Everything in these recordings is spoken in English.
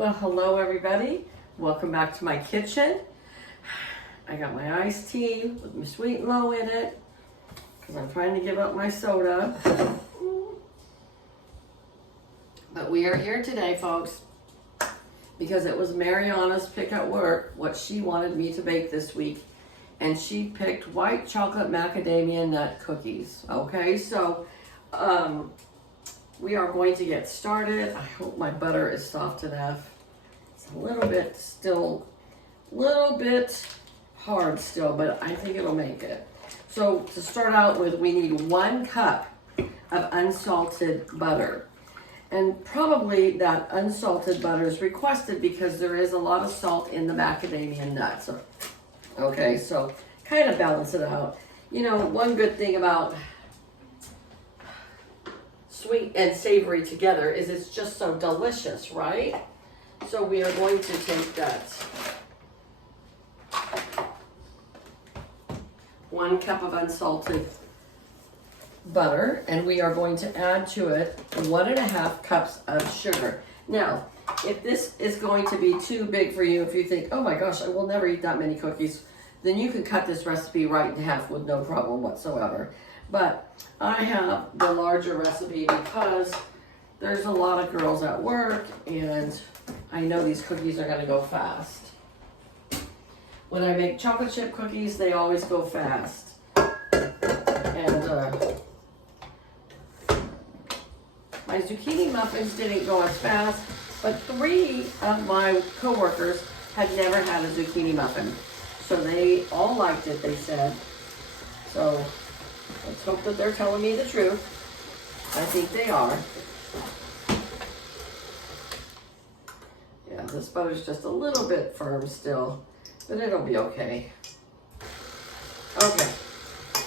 Well, hello everybody. Welcome back to my kitchen. I got my iced tea with my sweet and low in it because I'm trying to give up my soda. But we are here today, folks, because it was Mariana's pick at work what she wanted me to bake this week. And she picked white chocolate macadamia nut cookies. Okay, so we are going to get started. I hope my butter is soft enough. It's a little bit hard still, but I think it'll make it. So to start out with, we need 1 cup of unsalted butter. And probably that unsalted butter is requested because there is a lot of salt in the macadamia nuts. Okay, so kind of balance it out. You know, one good thing about sweet and savory together is it's just so delicious, right? So we are going to take that 1 cup of unsalted butter, and we are going to add to it 1.5 cups of sugar. Now, if this is going to be too big for you, if you think, oh my gosh, I will never eat that many cookies, then you can cut this recipe right in half with no problem whatsoever. But I have the larger recipe because there's a lot of girls at work and I know these cookies are gonna go fast. When I make chocolate chip cookies, they always go fast. And my zucchini muffins didn't go as fast, but 3 of my coworkers had never had a zucchini muffin. So they all liked it, they said. So let's hope that they're telling me the truth. I think they are. Yeah, this butter's just a little bit firm still, but it'll be okay. Okay,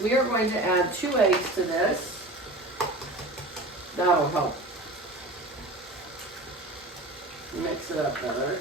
we are going to add 2 eggs to this. That'll help mix it up better.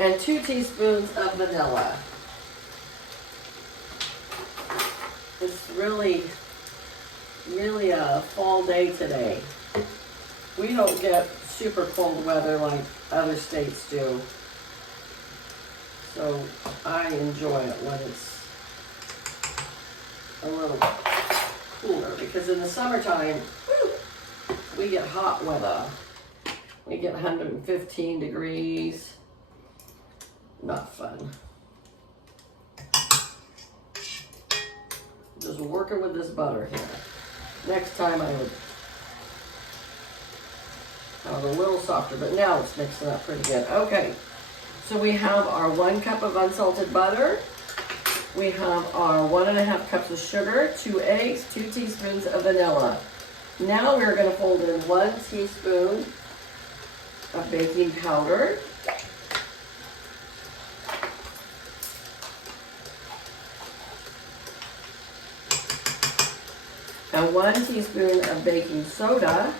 And 2 teaspoons of vanilla. It's really a fall day today. We don't get super cold weather like other states do. So I enjoy it when it's a little cooler, because in the summertime, we get hot weather. We get 115 degrees. Not fun. Just working with this butter here. Next time I would have it a little softer, but now it's mixing up pretty good. Okay, so we have our 1 cup of unsalted butter. We have our 1.5 cups of sugar, 2 eggs, 2 teaspoons of vanilla. Now we're going to fold in 1 teaspoon of baking powder. And 1 teaspoon of baking soda.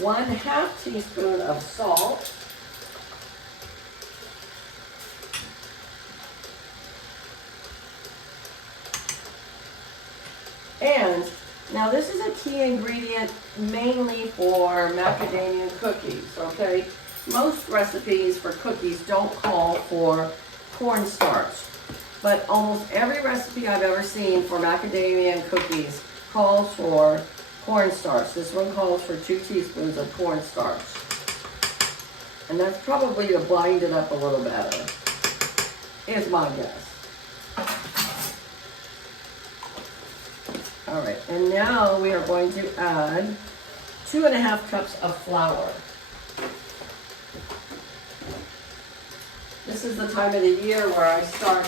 One-half teaspoon of salt. And now this is a key ingredient mainly for macadamia cookies, okay? Most recipes for cookies don't call for cornstarch, but almost every recipe I've ever seen for macadamia cookies calls for cornstarch. This one calls for 2 teaspoons of cornstarch. And that's probably to bind it up a little better, is my guess. All right, and now we are going to add 2.5 cups of flour. This is the time of the year where I start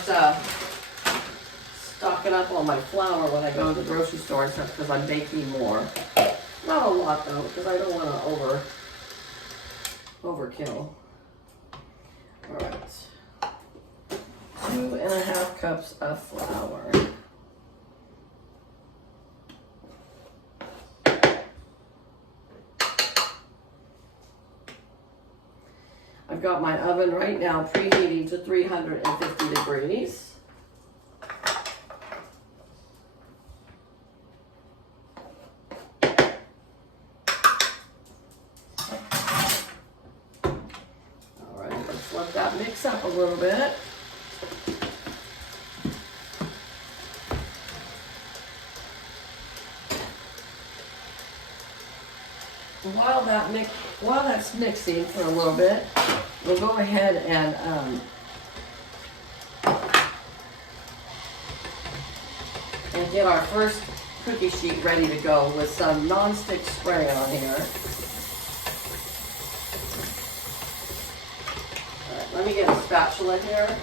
stocking up on my flour when I go to the grocery store and stuff, because I'm baking more. Not a lot though, because I don't want to overkill. All right, 2.5 cups of flour. I've got my oven right now preheating to 350 degrees. Let that mix up a little bit. While that's mixing for a little bit, we'll go ahead and get our first cookie sheet ready to go with some non-stick spray on here. Let me get a spatula here.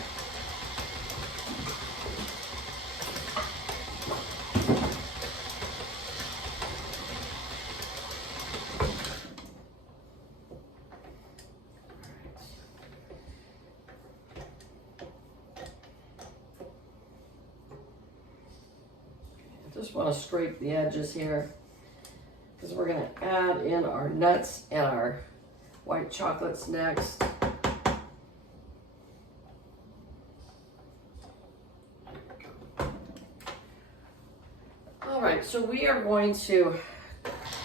I just want to scrape the edges here because we're going to add in our nuts and our white chocolates next. All right, so we are going to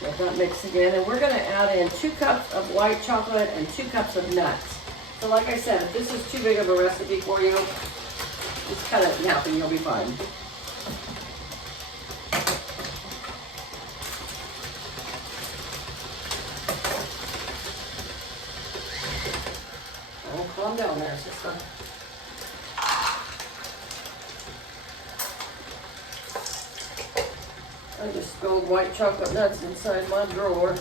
let that mix again, and we're going to add in 2 cups of white chocolate and 2 cups of nuts. So like I said, if this is too big of a recipe for you, just cut it in half and you'll be fine. Oh, calm down there, sister. I just spilled white chocolate nuts inside my drawer.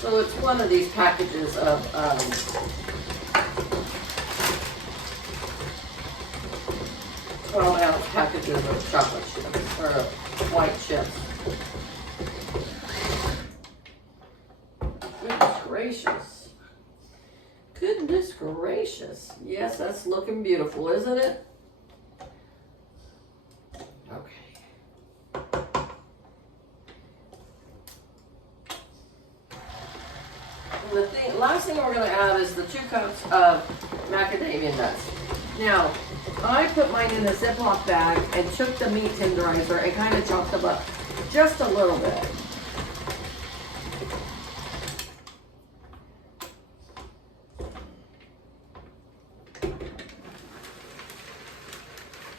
So it's one of these packages of 12-ounce packages of chocolate chips, or white chips. Goodness gracious. Goodness gracious. Yes, that's looking beautiful, isn't it? Okay. And the last thing we're going to add is the 2 cups of macadamia nuts. Now, I put mine in a Ziploc bag and took the meat tenderizer and kind of chopped them up just a little bit.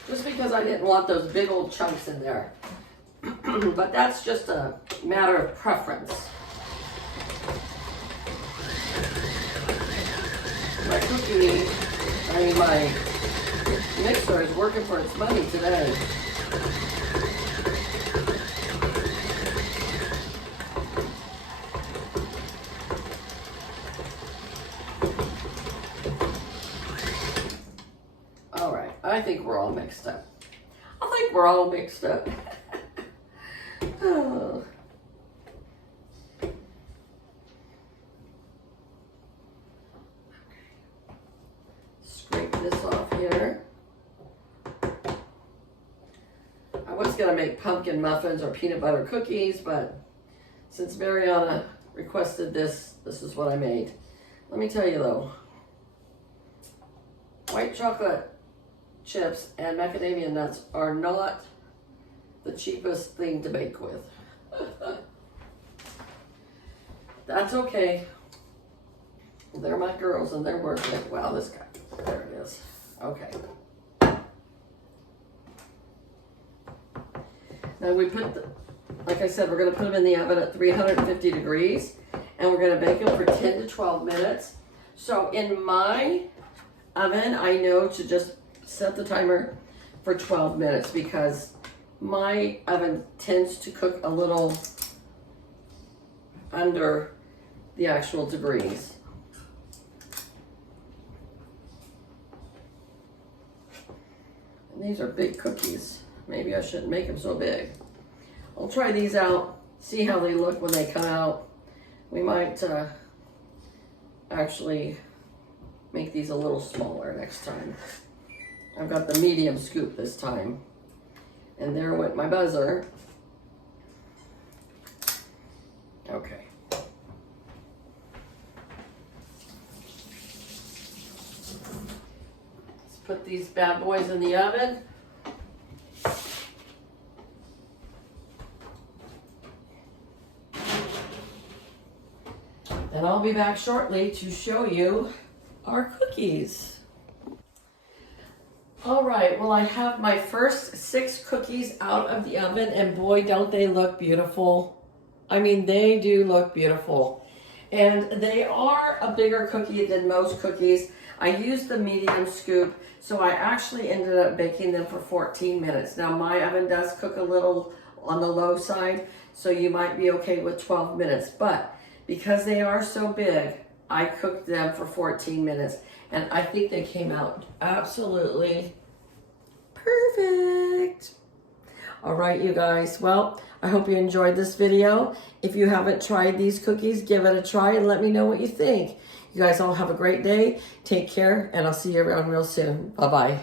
Just because I didn't want those big old chunks in there. But that's just a matter of preference. My mixer is working for its money today. All right, I think we're all mixed up. Oh. This off here. I was going to make pumpkin muffins or peanut butter cookies, but since Mariana requested this, this is what I made. Let me tell you though, white chocolate chips and macadamia nuts are not the cheapest thing to bake with. That's okay. They're my girls and they're worth it. Wow, this guy. There it is. Okay. Now we put like I said, we're going to put them in the oven at 350 degrees and we're going to bake them for 10 to 12 minutes. So in my oven, I know to just set the timer for 12 minutes because my oven tends to cook a little under the actual degrees. These are big cookies. Maybe I shouldn't make them so big. I'll try these out, see how they look when they come out. We might actually make these a little smaller next time. I've got the medium scoop this time. And there went my buzzer. Okay. Let's put these bad boys in the oven. And I'll be back shortly to show you our cookies. All right, well, I have my first 6 cookies out of the oven, and boy, don't they look beautiful. I mean, they do look beautiful. And they are a bigger cookie than most cookies. I used the medium scoop, so I actually ended up baking them for 14 minutes. Now, my oven does cook a little on the low side, so you might be okay with 12 minutes. But because they are so big, I cooked them for 14 minutes. And I think they came out absolutely perfect. All right, you guys. Well, I hope you enjoyed this video. If you haven't tried these cookies, give it a try and let me know what you think. You guys all have a great day. Take care, and I'll see you around real soon. Bye-bye.